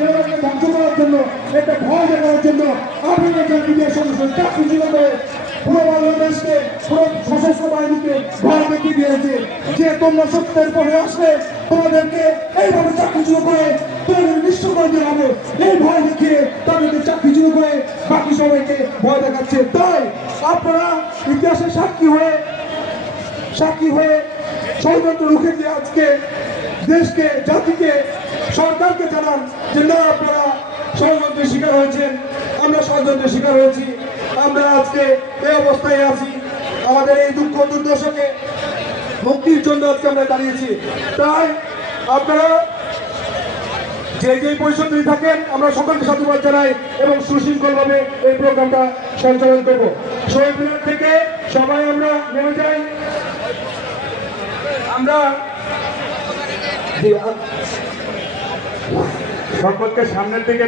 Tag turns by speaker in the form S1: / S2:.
S1: এলাকাকে ধ্বংস করার জন্য একটা ভয় দেখানোর জন্য আপনাদের মিডিয়া সদস্য চাকরি ছিল করে পুরো বাংলাদেশকে, পুরো সশস্ত্র বাহিনীকে ভয় দেখিয়ে দিয়েছে। যে তোমরা সত্যের পরে আসলে, তোমাদেরকে এইভাবে চাকরি শুরু করে তোমাদের নিশ্চিত করে দেওয়া হবে। এই ভয় দেখিয়ে তাদেরকে চাকরি শুরু করে বাকি সবাইকে ভয় দেখাচ্ছে। তাই আপনারা ইতিহাসের সাক্ষী হয়ে সাক্ষী হয়ে ষড়যন্ত্র রুখে দিয়ে আজকে দেশকে, জাতিকে সরকারকে জানান যে না, আপনারা ষড়যন্ত্রের শিকার হয়েছেন। আমরা ষড়যন্ত্রের শিকার হয়েছি। আমরা আজকে এই অবস্থায় আছি। আমাদের এই দুঃখ দুর্দশাকে মুক্তির জন্য আজকে আমরা দাঁড়িয়েছি। তাই আপনারা যে যে পরিষদে থাকেন, আমরা সকলকে সাধুবাদ জানাই এবং সুশৃঙ্খলভাবে এই প্রোগ্রামটা সঞ্চালন করব। শহীদ মিনার থেকে সবাই আমরা নেমে যাই। আমরা
S2: সকলকে সামনের দিকে